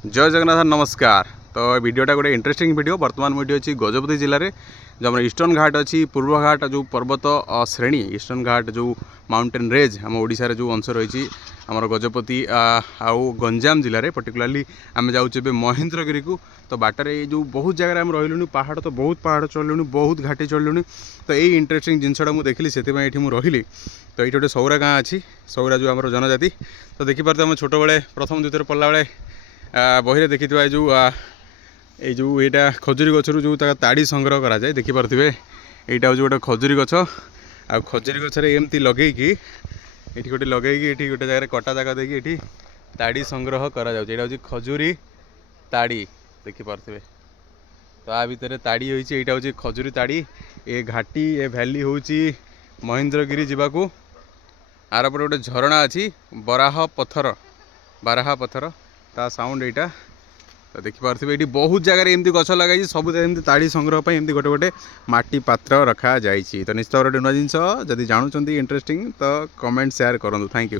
जय जगन्नाथ नमस्कार। तो वीडियोटा गोटे इंटरेस्टिंग वीडियो। बर्तमान मुझे अच्छी गजपति जिले में जो आम ईस्टर्न घाट अच्छी पूर्व घाट जो पर्वत श्रेणी ईस्टर्न घाट जो माउंटेन रेंज आम ओडिशार जो अंश रही आमर गजपति आउ गंजाम जिले में पर्टिकुलाली आम जाऊे महेंद्रगिरी को। तो बाटर जो बहुत जगह आम रही पहाड़ तो बहुत पहाड़ चढ़लु बहुत घाटी चढ़लु। तो यही इंटरेस्टिंग जिनसा मुझे देखली से रही। तो ये गोटे सौरा गाँ अच्छी सौरा जो आम जनजाति। तो देखिपारे आम छोट बेले प्रथम द्वितीय पढ़ला बेले बही देखी जो यहाँ खजुरी गचर जो ताड़ी संग्रह कराए देखिपे यहाँ हूँ गोटे खजुरी गच आ खजुरी गचर एमती लगे ये गोटे लगे ये गोटे जगह कटा जगह देखिए ताड़ी संग्रह करा यहाँ हूँ खजुरी ताड़ी देखिपे। तो आ भितर ताड़ी होती हूँ खजुरी ताड़ी ए घाटी ए भैली हूँ महेंद्रगिरी जावाक आर पर गोटे झरणा अच्छी बराह पत्थर ता साउंड यहाँ। तो देखिपे ये बहुत जगह एमती गछ लगे सब एमती ताड़ी संग्रह एमती गोटे गोटे माटी पात्र रखा जाइए। तो निश्चित भाव नुआ जिन जदि जानूँ इंटरेस्टिंग तो कमेंट शेयर करूँ। Thank you.